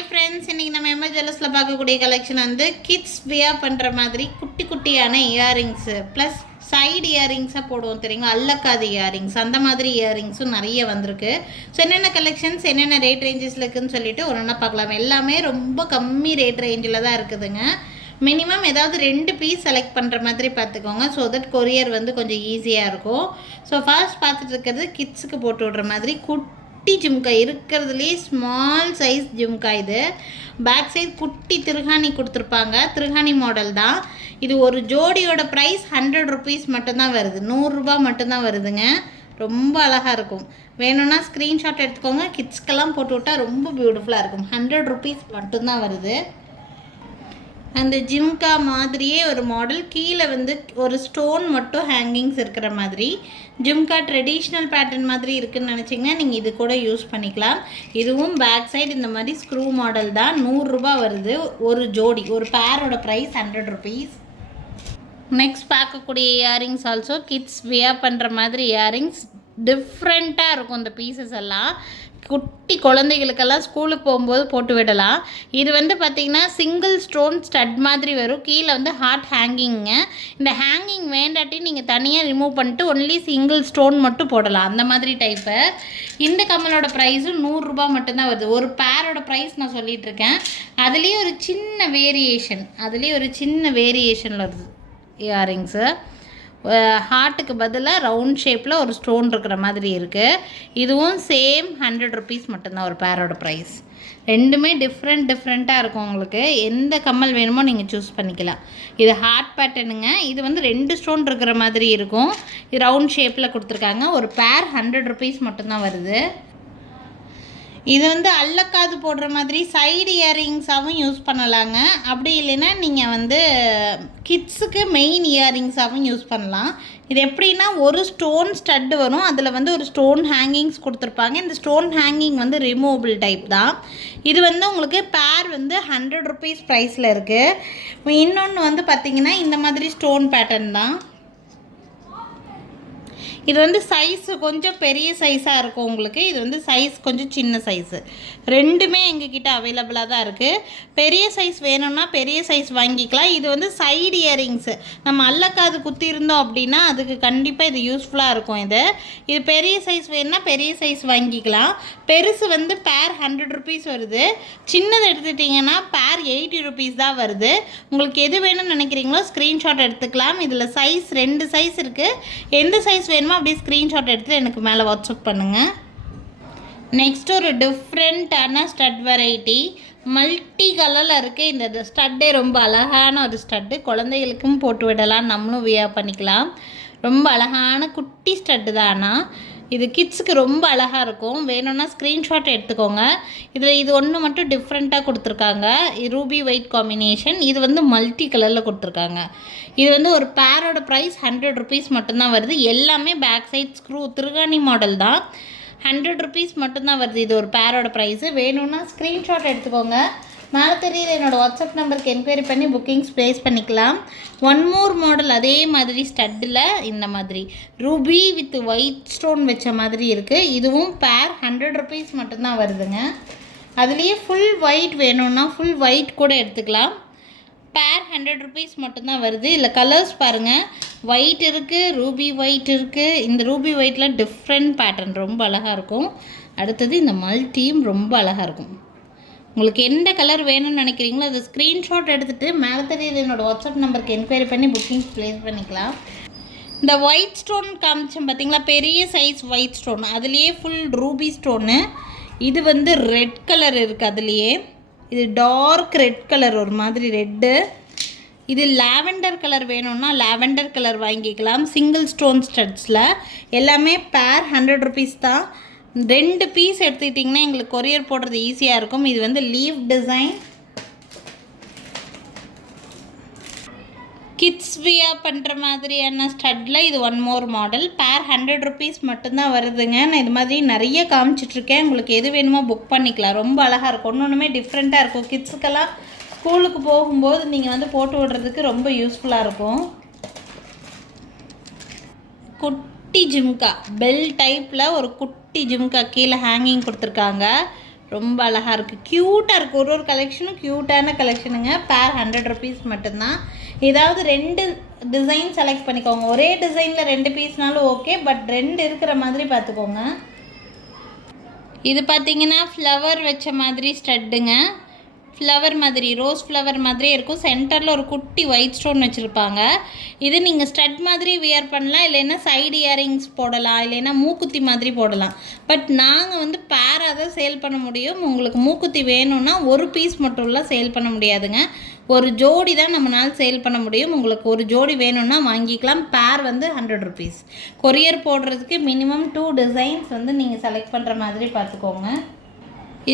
Hi friends, இன்றைக்கி நம்ம MS ஜுவல்லர்ஸில் பார்க்கக்கூடிய கலெக்ஷன் வந்து கிட்ஸ் வியர் பண்ணுற மாதிரி குட்டி குட்டியான இயரிங்ஸு ப்ளஸ் சைடு இயரிங்ஸாக போடுவோம் தெரியுங்களா, அல்லக்காது இயரிங்ஸ், அந்த மாதிரி இயரிங்ஸும் நிறைய வந்திருக்கு. ஸோ என்னென்ன கலெக்ஷன்ஸ் என்னென்ன ரேட் ரேஞ்சஸில் இருக்குதுன்னு சொல்லிட்டு ஒரு ஒன்றா பார்க்கலாம். எல்லாமே ரொம்ப கம்மி ரேட் ரேஞ்சில் தான் இருக்குதுங்க. மினிமம் ஏதாவது 2 பீஸ் செலக்ட் பண்ணுற மாதிரி பார்த்துக்கோங்க. ஸோ தட் கொரியர் வந்து கொஞ்சம் ஈஸியாக இருக்கும். ஸோ ஃபர்ஸ்ட் பார்த்துட்டு இருக்கிறது கிட்ஸுக்கு போட்டு விடுற மாதிரி குட்டி ஜிம்கா, இருக்கிறதுலேயே ஸ்மால் சைஸ் ஜிம்கா. இது பேக் சைடு குட்டி திருகாணி கொடுத்துருப்பாங்க, திருகாணி மாடல் தான் இது. ஒரு ஜோடியோட ப்ரைஸ் 100 ருபீஸ் மட்டும்தான் வருது, 100 ரூபா மட்டும்தான் வருதுங்க. ரொம்ப அழகாக இருக்கும். வேணும்னா ஸ்க்ரீன்ஷாட் எடுத்துக்கோங்க. கிட்ஸ்க்கெல்லாம் போட்டு விட்டால் ரொம்ப பியூட்டிஃபுல்லாக இருக்கும். 100 ருபீஸ் மட்டும்தான் வருது. அந்த ஜிம்கா மாதிரியே ஒரு மாடல், கீழே வந்து ஒரு ஸ்டோன் மட்டும் ஹேங்கிங்ஸ் இருக்கிற மாதிரி. ஜிம்கா ட்ரெடிஷ்னல் பேட்டர்ன் மாதிரி இருக்குதுன்னு நினச்சிங்கன்னா நீங்கள் இது கூட யூஸ் பண்ணிக்கலாம். இதுவும் பேக் சைடு இந்த மாதிரி ஸ்க்ரூ மாடல் தான். 100 ரூபா வருது ஒரு ஜோடி. ஒரு பேரோட ப்ரைஸ் 100 ருபீஸ். நெக்ஸ்ட் பார்க்கக்கூடிய இயரிங்ஸ் ஆல்சோ கிட்ஸ் வியர் பண்ணுற மாதிரி இயரிங்ஸ். டிஃப்ரெண்ட்டாக இருக்கும் இந்த பீசஸ் எல்லாம். குட்டி குழந்தைகளுக்கெல்லாம் ஸ்கூலுக்கு போகும்போது போட்டு விடலாம். இது வந்து பார்த்திங்கன்னா சிங்கிள் ஸ்டோன் ஸ்டட் மாதிரி வரும். கீழே வந்து ஹார்ட் ஹேங்கிங்க. இந்த ஹேங்கிங் வேண்டாட்டி நீங்கள் தனியாக ரிமூவ் பண்ணிட்டு ஒன்லி சிங்கிள் ஸ்டோன் மட்டும் போடலாம், அந்த மாதிரி டைப்பு. இந்த கம்மலோட ப்ரைஸும் 100 ரூபா மட்டும்தான் வருது. ஒரு பேரோட ப்ரைஸ் நான் சொல்லிகிட்ருக்கேன். அதுலேயே ஒரு சின்ன வேரியேஷனில் வருது இயரிங்ஸு. ஹார்ட்டுக்கு பதிலாக ரவுண்ட் ஷேப்பில் ஒரு ஸ்டோன் இருக்கிற மாதிரி இருக்குது. இதுவும் சேம் 100 ருபீஸ் மட்டும்தான் ஒரு பேரோட ப்ரைஸ். ரெண்டுமே டிஃப்ரெண்ட்டாக இருக்கும். உங்களுக்கு எந்த கம்மல் வேணுமோ நீங்கள் சூஸ் பண்ணிக்கலாம். இது ஹார்ட் பேட்டர்னுங்க. இது வந்து 2 ஸ்டோன் இருக்கிற மாதிரி இருக்கும். இது ரவுண்ட் ஷேப்பில் கொடுத்துருக்காங்க. ஒரு பேர் 100 ருபீஸ் மட்டும்தான் வருது. இது வந்து அல்லக்காது போடுற மாதிரி சைடு இயரிங்ஸாகவும் யூஸ் பண்ணலாங்க. அப்படி இல்லைன்னா நீங்கள் வந்து கிட்ஸுக்கு மெயின் இயரிங்ஸாகவும் யூஸ் பண்ணலாம். இது எப்படின்னா ஒரு ஸ்டோன் ஸ்டட்டு வரும், அதில் வந்து ஒரு ஸ்டோன் ஹேங்கிங்ஸ் கொடுத்துருப்பாங்க. இந்த ஸ்டோன் ஹேங்கிங் வந்து ரிமூவபிள் டைப் தான். இது வந்து உங்களுக்கு பேர் வந்து 100 ருபீஸ் ப்ரைஸில் இருக்குது. இன்னொன்று வந்து பார்த்திங்கன்னா இந்த மாதிரி ஸ்டோன் பேட்டர்ன் தான். இது வந்து சைஸு கொஞ்சம் பெரிய சைஸாக இருக்கும் உங்களுக்கு. இது வந்து சைஸ் கொஞ்சம் சின்ன சைஸு. ரெண்டுமே எங்ககிட்ட அவைலபிளாக தான் இருக்குது. பெரிய சைஸ் வேணும்னா பெரிய சைஸ் வாங்கிக்கலாம். இது வந்து சைடு இயரிங்ஸு. நம்ம அல்லக்காது குத்தி இருந்தோம் அப்படின்னா அதுக்கு கண்டிப்பாக இது யூஸ்ஃபுல்லாக இருக்கும். இது பெரிய சைஸ் வேணும்னா பெரிய சைஸ் வாங்கிக்கலாம். பெருசு வந்து பேர் 100 ருபீஸ் வருது. சின்னது எடுத்துட்டிங்கன்னா பேர் 80 ருபீஸ் தான் வருது. உங்களுக்கு எது வேணும்னு நினைக்கிறீங்களோ ஸ்க்ரீன்ஷாட் எடுத்துக்கலாம். இதில் சைஸ் 2 சைஸ் இருக்குது. எந்த சைஸ் வேணுமோ அப்படியே ஸ்க்ரீன்ஷாட் எடுத்துகிட்டு எனக்கு மேலே வாட்ஸ்அப் பண்ணுங்கள். நெக்ஸ்ட் ஒரு டிஃப்ரெண்ட்டான ஸ்டட் வெரைட்டி, மல்டி கலரில் இருக்குது. இந்த ஸ்டட்டே ரொம்ப அழகான ஒரு ஸ்டட்டு. குழந்தைகளுக்கும் போட்டு விடலாம், நம்மளும் வியர் பண்ணிக்கலாம். ரொம்ப அழகான குட்டி ஸ்டட்டு தான். ஆனால் இது கிட்ஸுக்கு ரொம்ப அழகாக இருக்கும். வேணும்னா ஸ்க்ரீன்ஷாட் எடுத்துக்கோங்க. இது ஒன்று மட்டும் டிஃப்ரெண்ட்டாக கொடுத்துருக்காங்க. Ruby white combination. இது வந்து மல்டி கலரில் கொடுத்துருக்காங்க. இது வந்து ஒரு பேரோட ப்ரைஸ் 100 ருபீஸ் மட்டும்தான் வருது. எல்லாமே பேக் சைட் ஸ்க்ரூ திருகாணி மாடல் தான். 100 ருபீஸ் மட்டும்தான் வருது இது ஒரு பேரோட ப்ரைஸு. வேணும்னா ஸ்க்ரீன்ஷாட் எடுத்துக்கோங்க. மேலே தெரியுது என்னோடய வாட்ஸ்அப் நம்பருக்கு என்கொயரி பண்ணி புக்கிங்ஸ் ப்ளேஸ் பண்ணிக்கலாம். ஒன் மோர் மாடல் அதே மாதிரி ஸ்டட்டில் இந்த மாதிரி ரூபி வித் ஒயிட் ஸ்டோன் வச்ச மாதிரி இருக்குது. இதுவும் பேர் 100 ருபீஸ் மட்டும்தான் வருதுங்க. அதுலேயே ஃபுல் ஒயிட் வேணும்னா ஃபுல் ஒயிட் கூட எடுத்துக்கலாம். பேர் 100 ருபீஸ் மட்டும்தான் வருது. இதில் கலர்ஸ் பாருங்கள், ஒயிட் இருக்குது, ரூபி ஒயிட் இருக்குது. இந்த ரூபி ஒயிட்டில் டிஃப்ரெண்ட் பேட்டர்ன் ரொம்ப அழகாக இருக்கும். அடுத்தது இந்த மல்டியும் ரொம்ப அழகாக இருக்கும். உங்களுக்கு எந்த கலர் வேணும்னு நினைக்கிறீங்களோ அதை ஸ்க்ரீன்ஷாட் எடுத்துகிட்டு மேலே தெரியுது என்னோடய வாட்ஸ்அப் நம்பருக்கு என்கொயரி பண்ணி புக்கிங்ஸ் ப்ளேஸ் பண்ணிக்கலாம். இந்த ஒயிட் ஸ்டோன் காமிச்சோம் பார்த்திங்களா, பெரிய சைஸ் ஒயிட் ஸ்டோன், அதுலேயே ஃபுல் ரூபி ஸ்டோனு. இது வந்து ரெட் கலர் இருக்குது. அதுலேயே இது டார்க் ரெட் கலர், ஒரு மாதிரி ரெட்டு. இது லாவெண்டர் கலர் வேணும்னா லாவெண்டர் கலர் வாங்கிக்கலாம். சிங்கிள் ஸ்டோன் ஸ்டட்ஸில் எல்லாமே பேர் 100 ருபீஸ் தான். 2 பீஸ் எடுத்துக்கிட்டிங்கன்னா எங்களுக்கு கொரியர் போடுறது ஈஸியாக இருக்கும். இது வந்து லீவ் டிசைன். கிட்ஸ் வியர் பண்ணுற மாதிரியான ஸ்டட்டில் இது ஒன் மோர் மாடல். பேர் 100 ருபீஸ் மட்டும்தான் வருதுங்க. நான் இது மாதிரி நிறைய காமிச்சிட்ருக்கேன். உங்களுக்கு எது வேணுமோ புக் பண்ணிக்கலாம். ரொம்ப அழகாக இருக்கும். ஒன்றுமே டிஃப்ரெண்ட்டாக இருக்கும். கிட்ஸுக்கெல்லாம் ஸ்கூலுக்கு போகும்போது நீங்கள் வந்து போட்டு விடுறதுக்கு ரொம்ப யூஸ்ஃபுல்லாக இருக்கும். குட்டி ஜிம்கா பெல் டைப்பில் ஒரு குட்டி ஜிம்கா கீழே ஹேங்கிங் கொடுத்துருக்காங்க. ரொம்ப அழகாக இருக்குது, க்யூட்டாக இருக்குது. ஒரு கலெக்ஷனும் க்யூட்டான கலெக்ஷனுங்க. பேர் 100 ருபீஸ் மட்டும்தான். ஏதாவது 2 டிசைன் செலக்ட் பண்ணிக்கோங்க. ஒரே டிசைனில் 2 பீஸ்னாலும் ஓகே, பட் 2 இருக்கிற மாதிரி பார்த்துக்கோங்க. இது பார்த்தீங்கன்னா ஃப்ளவர் வச்ச மாதிரி ஸ்டட்டுங்க. ஃப்ளவர் மாதிரி, ரோஸ் ஃப்ளவர் மாதிரியே இருக்கும். சென்டரில் ஒரு குட்டி ஒயிட் ஸ்டோன் வச்சுருப்பாங்க. இது நீங்கள் ஸ்டட் மாதிரி வியர் பண்ணலாம், இல்லைன்னா சைடு இயரிங்ஸ் போடலாம், இல்லைன்னா மூக்குத்தி மாதிரி போடலாம். பட் நாங்கள் வந்து பேராக தான் சேல் பண்ண முடியும். உங்களுக்கு மூக்குத்தி வேணும்னா ஒரு பீஸ் மட்டும்லாம் சேல் பண்ண முடியாதுங்க. ஒரு ஜோடி தான் நம்மளால் சேல் பண்ண முடியும். உங்களுக்கு ஒரு ஜோடி வேணும்னா வாங்கிக்கலாம். பேர் வந்து 100 ருபீஸ். கொரியர் போடுறதுக்கு மினிமம் 2 டிசைன்ஸ் வந்து நீங்கள் செலக்ட் பண்ணுற மாதிரி பார்த்துக்கோங்க.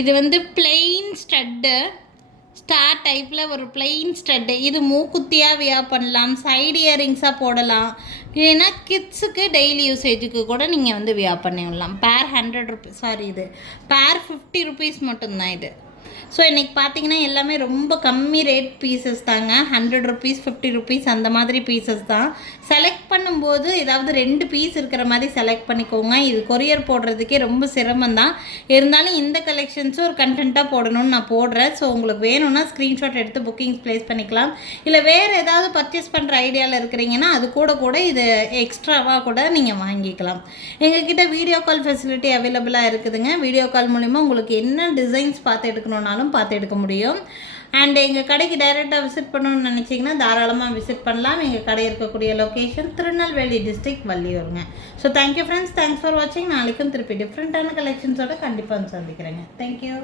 இது வந்து பிளெயின் ஸ்டட்டு, ஸ்டார் டைப்பில் ஒரு பிளெயின் ஸ்டட்டு. இது மூக்குத்தியாக வியர் பண்ணலாம், சைடு இயரிங்ஸாக போடலாம், இல்லைன்னா கிட்ஸுக்கு டெய்லி யூசேஜுக்கு கூட நீங்கள் வந்து வியர் பண்ணிடலாம். பேர் 100 ருபீஸ், சாரி இது பேர் 50 ருபீஸ் மட்டும்தான் இது. ஸோ இன்றைக்கி பார்த்தீங்கன்னா எல்லாமே ரொம்ப கம்மி ரேட் பீசஸ் தாங்க. 100 ருபீஸ், 50 ருபீஸ் அந்த மாதிரி பீசஸ் தான். செலக்ட் பண்ணும்போது ஏதாவது 2 பீஸ் இருக்கிற மாதிரி செலக்ட் பண்ணிக்கோங்க. இது கொரியர் போடுறதுக்கே ரொம்ப சிரமந்தான். இருந்தாலும் இந்த கலெக்ஷன்ஸும் ஒரு கண்டென்ட்டாக போடணும்னு நான் போடுறேன். ஸோ உங்களுக்கு வேணும்னா ஸ்க்ரீன்ஷாட் எடுத்து புக்கிங்ஸ் ப்ளேஸ் பண்ணிக்கலாம். இல்லை வேறு ஏதாவது பர்ச்சேஸ் பண்ணுற ஐடியாவில் இருக்கிறீங்கன்னா அது கூட இது எக்ஸ்ட்ராவாக கூட நீங்கள் வாங்கிக்கலாம். எங்ககிட்ட வீடியோ கால் ஃபெசிலிட்டி அவைலபிளாக இருக்குதுங்க. வீடியோ கால் மூலிமா உங்களுக்கு என்ன டிசைன்ஸ் பார்த்து எடுக்கணுன்னாலும் பார்த்து எடுக்க முடியும். அண்ட் எங்கள் கடைக்கு டைரெக்டாக விசிட் பண்ணணும்னு நினச்சிங்கன்னா தாராளமாக விசிட் பண்ணலாம். எங்கள் கடை இருக்கக்கூடிய லொக்கேஷன் திருநெல்வேலி டிஸ்ட்ரிக்ட், வள்ளியூருங்க. So thank you friends, thanks for வாட்சிங். நாளைக்கும் திருப்பி டிஃப்ரெண்ட்டான கலெக்ஷன்ஸோட கண்டிப்பாக சந்திக்கிறேங்க. தேங்க்யூ.